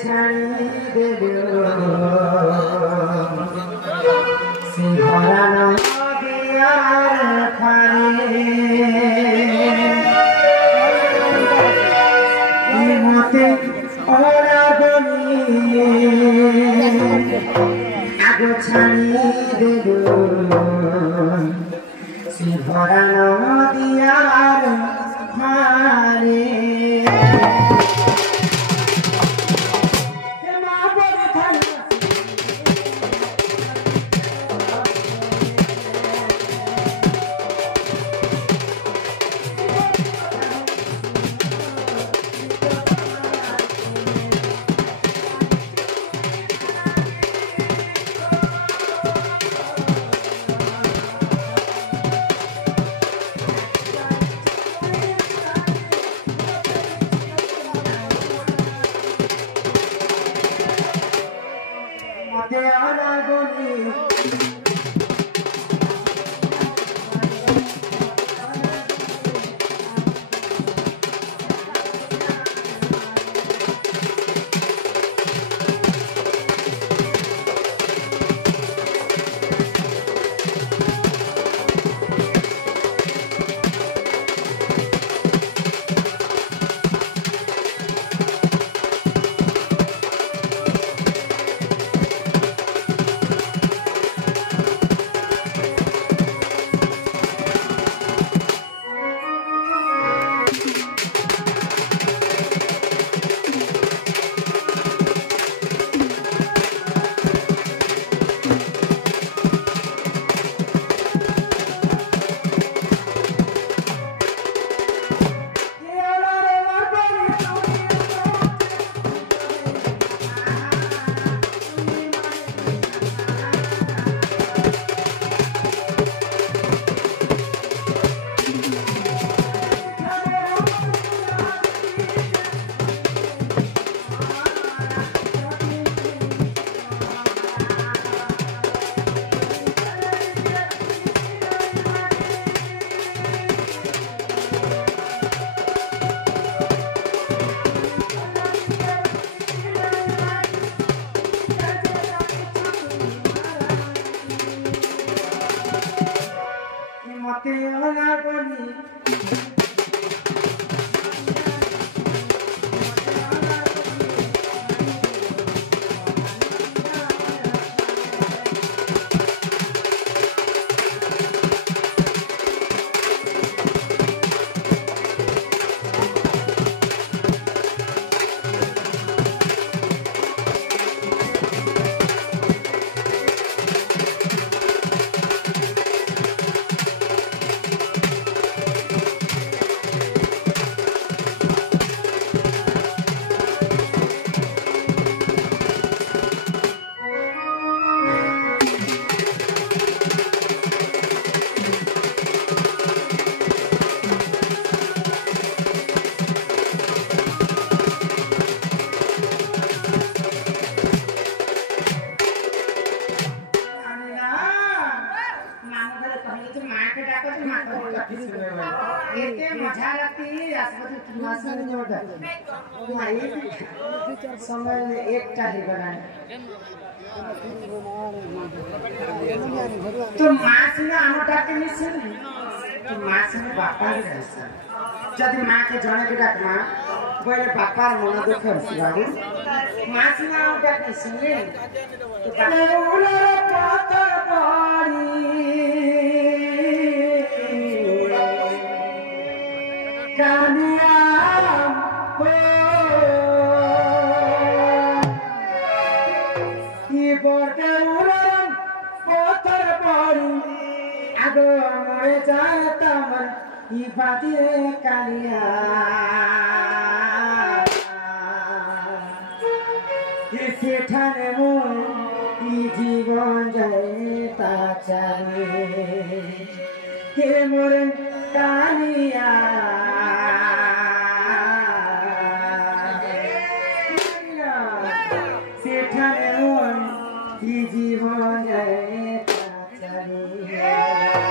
ছাড়ি দেব সে ভরা নদিয়ার খারে মতে ওরা বলিয়ে আগো ছাড়ি দেব সে ভরা নদিয়ার খারে तो माँ सिंह आम डाके मिशन तो माँ सिंह बापा ही रहता जब माँ के जाने के डाक माँ बोले बापा मना दुख है सिवाड़ी माँ सिंह आम डाके सुने तो कहे उन्हें पाता पानी कानिया ये बोलते उन्हें पत्थर पानी आगो मरे जाता मन ये बाती कालिया ये सेठाने मोर ये जीवन जाता चले के मोर कालिया सेठाने मोर ये जीवन जाता चले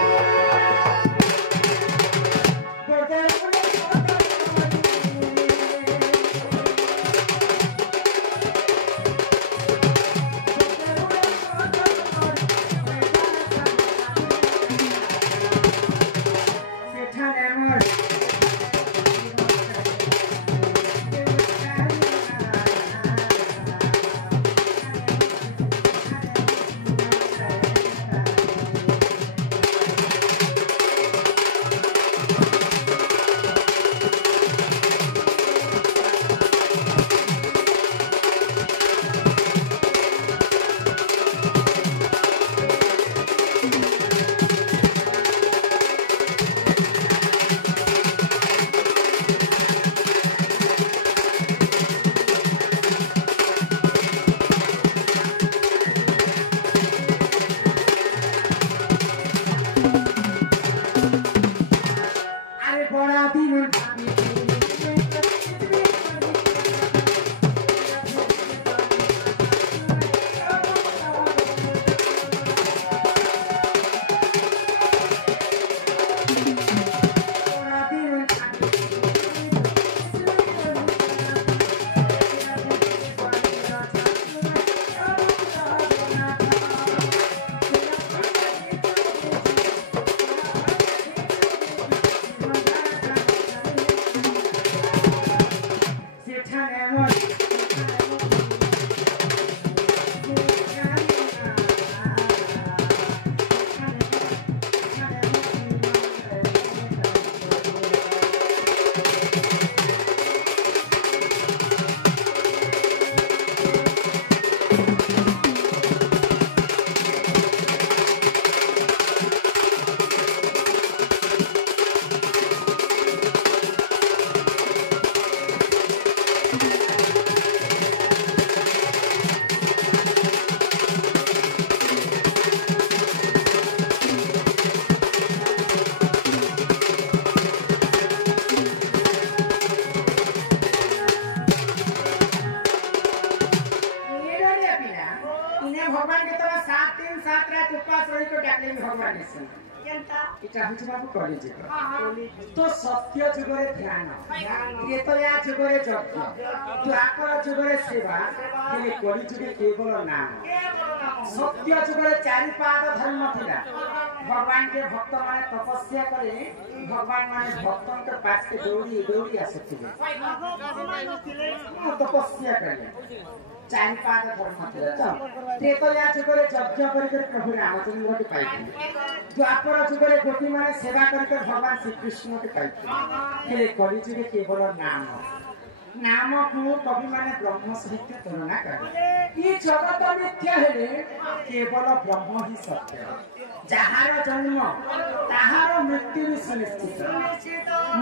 डाके भगवान ने इटा हुच बाबू कली जुग तो सत्य जुगरे ध्यान त्रेतया जुगरे यज्ञ द्वापर जुगरे सेवा हेले कली जुगे केवल नाम सत्य जुगरे चारि पाद धर्म थिला भगवान के भक्त माने तपस्या करे भगवान माने भक्तों के पास के दौड़ी दौड़ी आसथिले तपस्या करे चारि पाद धर्म थिला त त्रेतया जुगरे यज्ञ करि प्रभु रामचंद्र के पाइथिले द्वापर जुगरे गोपी माने सेवा करके भगवान श्री कृष्ण के पाइथिले हेले कली जुगे केवल नाम नाम को कवि माने ब्रह्म सहित तुलना करे ये जगत मिथ्या हेले केवल ब्रह्म ही सत्य जहार जन्म ताहार मृत्यु सुनिश्चित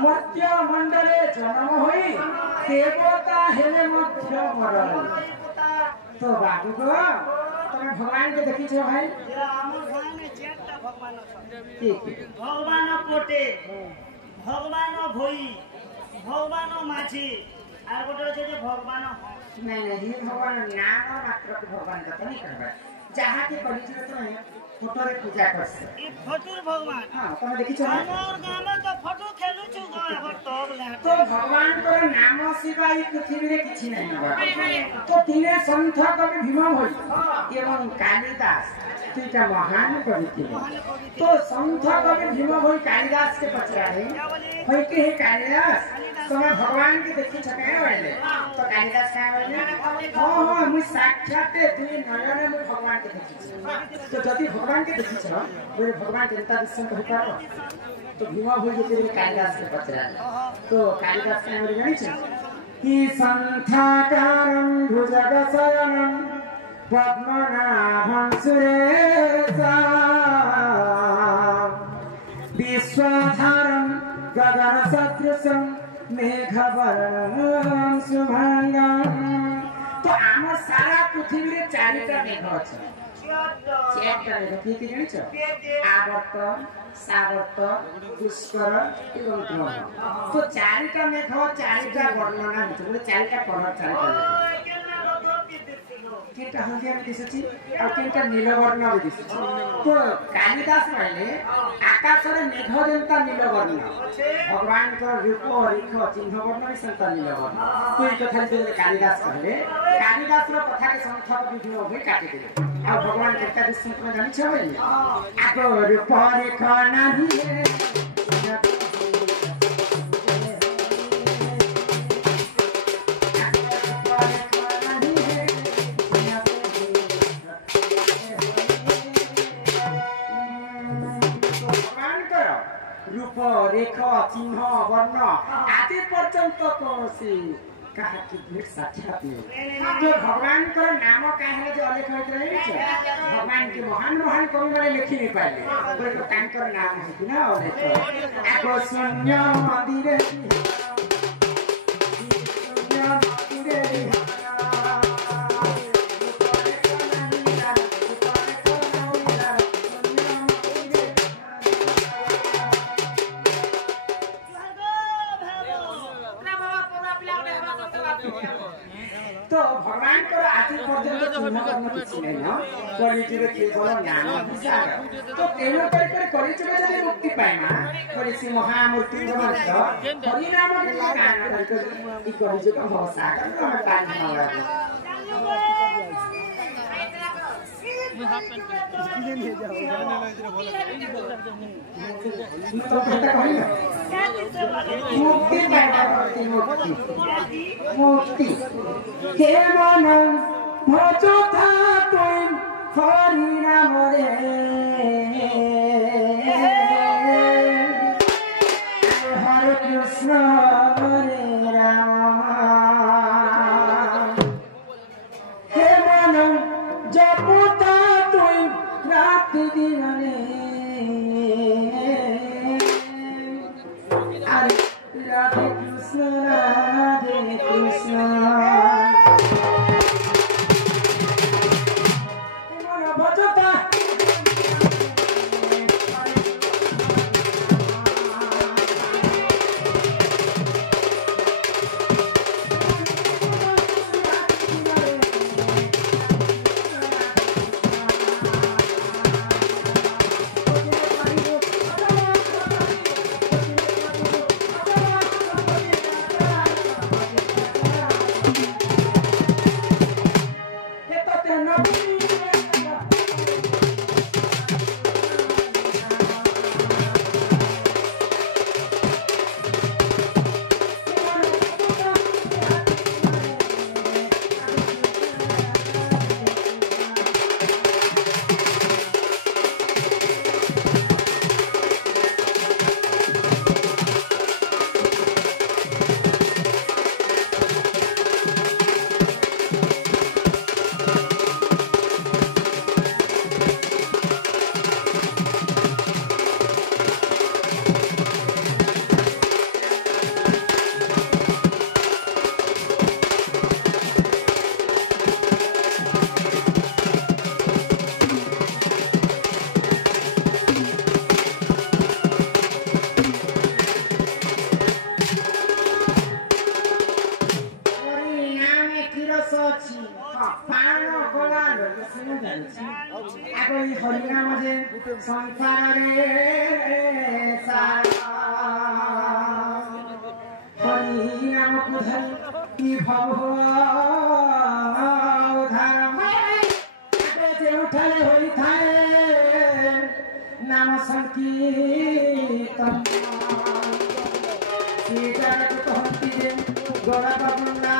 मर्त्य मंडले जन्म होई देवता हेले मध्य मरण तो बाबू को तुम भगवान के देखी छो भाई भगवान कोटे भगवान भोई भगवान माझी আর গোটে আছে যে ভগবান नहीं नहीं भगवान नाम मात्र के भगवान का नहीं करबा जहां के परिचय तो है फोटो रे पूजा करसे ई फटुर भगवान हां तुम देखि छ हमर गाम में तो फटो खेलु छु घर तब ले तो भगवान को नाम सिवाय पृथ्वी रे किछि नहीं बा तो तीने संथ कवि भीम होई एवं कालिदास दुईटा महान कवि थिले तो संथ कवि भीम होई कालिदास के पछाड़े होई के हे कालिदास तुम्हें भगवान की देखी छके वाले तो कालिदास का वाले हां हां मु साक्षात दुई नयने मु भगवान के देखी तो जति भगवान के देखी छ बोले भगवान चिंता दर्शन हो पारो तो भीमा होई जे कालिदास के पचरा तो कालिदास का वाले जानि छ कि संथाकारं भुजगशयनं पद्मनाभं सुरेशा विश्वधारं गगन सदृशं मेघवर्णं शुभंगं तो आम सारा पृथ्वी रे चारिटा मेघ अछि चारिटा मेघ की जानि छ आवर्त सावर्त पुष्कर एवं ग्रह तो चारिटा मेघ चारिटा वर्णना होय बोले चारिटा कलर चारिटा केटा हल्दिया में दिसछि और केटा नीलवर्ण में दिसछि तो कालिदास माने आकाश रे मेघ जेंता नीलवर्ण भगवान को रूप रेख चिन्ह वर्ण में संता नीलवर्ण तो ई कथा जे कालिदास कहले कालिदास रो कथा के संख्या विधियो होय काटि देले आ भगवान केटा दृष्टांत में जानि छ भाई आको रूप रेख नाही रूप रेख चिन्ह वर्ण आदि पर्यंत कौनसी कहा कि भेट साक्षात नहीं जो भगवान को नाम काहे जो अलेख होत रही छ भगवान के महान महान कवि माने लिखि नहीं पाले बोले तो तांकर नाम है कि ना अलेख आको शून्य मंदिर तो भगवान को आदि पर्यंत चिन्ह किछि नै न कलिजुग केवल नाम विचार तो तेनो कर कलिजुग जदि मुक्ति पाइमा कलिसि महामूर्ति भक्त हरि नाम के कारण ई कलिजुग भवसा कर पानी मारा मुक्ति मुक्ति के मन भजोथा तुम हरि नाम रे हरे कृष्ण हरे राम हे मन जपुता तुम राति दिन राधे कृष्ण राधे कृष्ण भजता संसारे सारा हरि नाम कुधल की भव धर्म जे उठले होई थाए नाम संकीर्तन श्री जगत कहती जे गोरा बबुला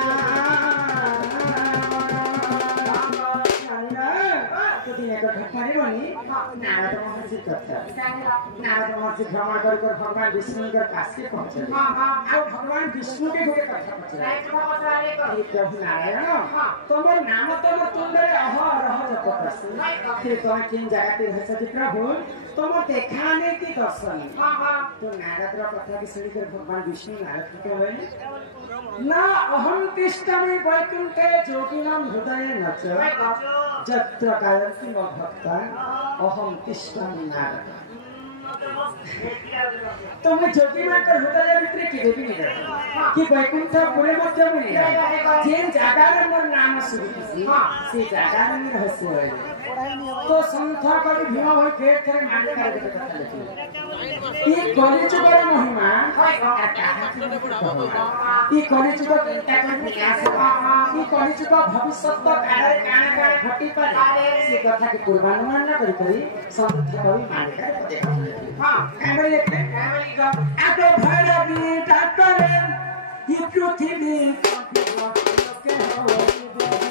नारद महर्षि भ्रमण कर भगवान विष्णु काशी पहुंचे भगवान विष्णु के गोटे कथा पचारे प्रभु नारायण तुम नाम तुम तुंडे अहरह जप प्रश्न तुम किन जगह रहते प्रभु तुम देखा नहीं कि दर्शन तो नारद कथा की शुणी भगवान विष्णु नारद के कहले ना अहम तिष्ठामि वैकुंठे योगिनां हृदय नच जत्र गायन्ति मम भक्ता अहम तिष्ठामि नारद तुम जोगी मां का हृदय भितर केबे भी नहीं कि वैकुंठ पुरे मध्य में जेन जगह रे मोर नाम सुनिछि से जगह में रहस्य है तो संथा कवि भीम होई फेर फेर मान कर के कथा लिखि ई कलिजुगर महिमा ई कलिजुग चिंता कर विकास ई कलिजुग भविष्य काल काना काल घटी पारे से कथा के पूर्वानुमान न करी संथा कवि मान कर देखा हां फैमिली का आतो भैरवी डाक्टर ये पृथ्वी के हो